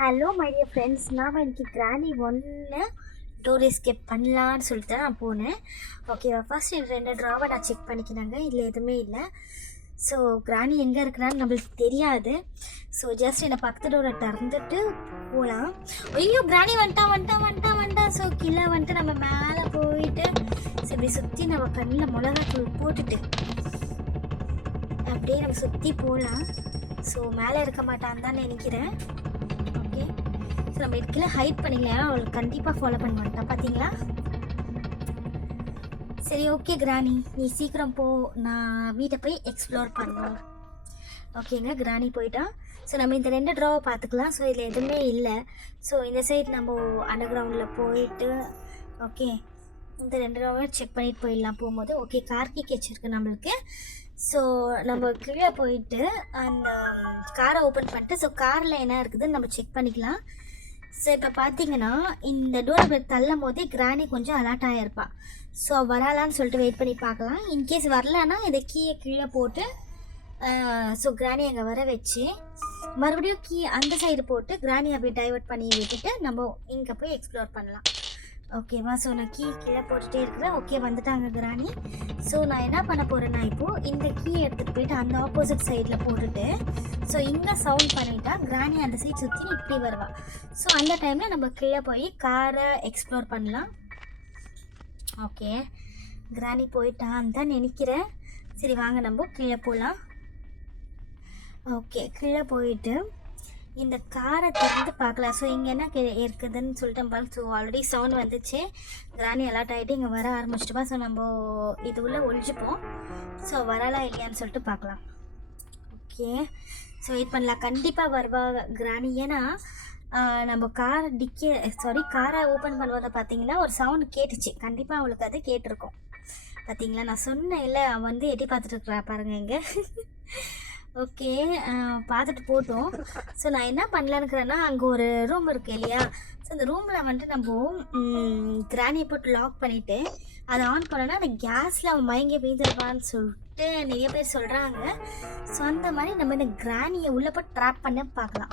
Hello my dear friends, நாம் இன்றைக்கி கிராணி ஒன்று டோர் எஸ்கேப் பண்ணலான்னு சொல்லிட்டு நான் போனேன். ஓகேவா, ஃபர்ஸ்ட் இந்த 2 ட்ராவை நான் செக் பண்ணிக்கினாங்க. இதில் எதுவுமே இல்லை. ஸோ கிராணி எங்கே இருக்கிறான்னு நம்மளுக்கு தெரியாது. ஸோ ஜஸ்ட் என்னை பக்கத்து டோரை திறந்துட்டு போகலாம். ஐயோ, கிராணி வந்துட்டா. ஸோ கீழே வந்துட்டு நம்ம மேலே போயிட்டு ஸோ இப்படி சுற்றி நம்ம கண்ணில் மிளகாத்தூள் போட்டுட்டு அப்படியே நம்ம சுற்றி போகலாம். ஸோ மேலே இருக்க மாட்டான்னு தான் நினைக்கிறேன். ஓகே, ஸோ நம்ம இதுக்குள்ள ஹைட் பண்ணிக்கலாம். அவளுக்கு கண்டிப்பாக ஃபாலோ பண்ண மாட்டேன், பார்த்தீங்களா? சரி, ஓகே கிராணி, நீ சீக்கிரம் போ, நான் வீட்டை போய் எக்ஸ்ப்ளோர் பண்ணுவோம். ஓகேங்க, கிராணி போயிட்டா. ஸோ நம்ம இந்த 2 ட்ராவை பார்த்துக்கலாம். ஸோ இதில் எதுவுமே இல்லை. ஸோ இந்த சைட் நம்ம அண்டர் கிரவுண்டில் போயிட்டு ஓகே இந்த 2 ட்ராவை செக் பண்ணிட்டு போயிடலாம் போகும்போது. ஓகே, கார்கி கேட்ச் இருக்குது நம்மளுக்கு. ஸோ நம்ம கீழே போயிட்டு அந்த காரை ஓப்பன் பண்ணிட்டு ஸோ காரில் என்ன இருக்குதுன்னு நம்ம செக் பண்ணிக்கலாம். ஸோ இப்போ பார்த்தீங்கன்னா இந்த டோர் இப்படி தள்ளும் போதே கிராணி கொஞ்சம் அலர்ட் ஆகிருப்பா. ஸோ வரலான்னு சொல்லிட்டு வெயிட் பண்ணி பார்க்கலாம். இன்கேஸ் வரலன்னா இதை கீழே போட்டு ஸோ கிராணி அங்கே வர வச்சு மறுபடியும் அந்த சைடு போட்டு கிராணி அப்படியே டைவர்ட் பண்ணி விட்டுட்டு நம்ம இங்கே போய் எக்ஸ்ப்ளோர் பண்ணலாம். ஓகேவா, ஸோ நான் கீழே போட்டுகிட்டே இருக்கிறேன். ஓகே, வந்துட்டாங்க கிராணி. ஸோ நான் என்ன பண்ண போகிறேன்னா இப்போது இந்த எடுத்துகிட்டு போயிட்டு அந்த ஆப்போசிட் சைடில் போட்டுட்டு ஸோ இங்கே சவுண்ட் பண்ணிட்டா கிராணி அந்த சைட் சுற்றி இப்படி வருவா. ஸோ அந்த டைமில் நம்ம கீழே போய் காரை எக்ஸ்ப்ளோர் பண்ணலாம். ஓகே, கிராணி போயிட்டான்னு தான் நினைக்கிறேன். சரி வாங்க நம்ம கீழே போகலாம். ஓகே, கீழே போயிட்டு இந்த காரை திறந்து பார்க்கலாம். ஸோ இங்கே என்ன இருக்குதுன்னு சொல்லிட்டு பார்க்க. ஸோ ஆல்ரெடி சவுண்ட் வந்துச்சு, கிராணி அலர்ட் ஆகிட்டு இங்கே வர ஆரம்பிச்சிட்டுப்பா. ஸோ நம்ம இது உள்ளே ஒழிச்சுப்போம். ஸோ வரலாம் இல்லையான்னு சொல்லிட்டு பார்க்கலாம். ஓகே, ஸோ வெயிட் பண்ணலாம். கண்டிப்பாக வருவா கிராணி. ஏன்னா நம்ம காரை ஓப்பன் பண்ணுவதை பார்த்தீங்கன்னா ஒரு சவுண்டு கேட்டுச்சு. கண்டிப்பாக அவளுக்கு அது கேட்டிருக்கோம். பார்த்தீங்களா, நான் சொன்னேன் இல்லை, அவன் வந்து எட்டி பார்த்துட்டு இருக்கிறா பாருங்க இங்கே. ஓகே, பார்த்துட்டு போட்டோம். ஸோ நான் என்ன பண்ணலான்னுக்கிறேன்னா அங்கே ஒரு ரூம் இருக்குது இல்லையா, ஸோ அந்த ரூமில் வந்துட்டு நம்ம கிராணியை போட்டு லாக் பண்ணிவிட்டு அதை ஆன் பண்ணோன்னா அந்த கேஸில் அவன் மயங்கி வீழ்ந்துருவான்னு சொல்லிட்டு நிறைய பேர் சொல்கிறாங்க. ஸோ அந்த மாதிரி நம்ம இந்த கிராணியை உள்ளே போட்டு ட்ராப் பண்ண பார்க்கலாம்.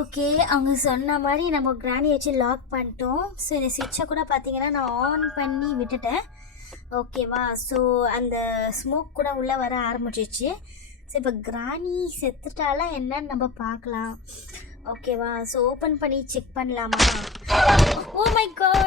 ஓகே, அவங்க சொன்ன மாதிரி நம்ம கிராணியை வச்சு லாக் பண்ணிட்டோம். ஸோ இந்த சுவிட்சை கூட பார்த்தீங்கன்னா நான் ஆன் பண்ணி விட்டுட்டேன். ஓகேவா, ஸோ அந்த ஸ்மோக் கூட உள்ளே வர ஆரம்பிச்சிச்சு. ஸோ இப்போ கிராணி செத்துட்டாலா என்னன்னு நம்ம பார்க்கலாம். ஓகேவா, ஸோ ஓப்பன் பண்ணி செக் பண்ணலாமா? Oh my God!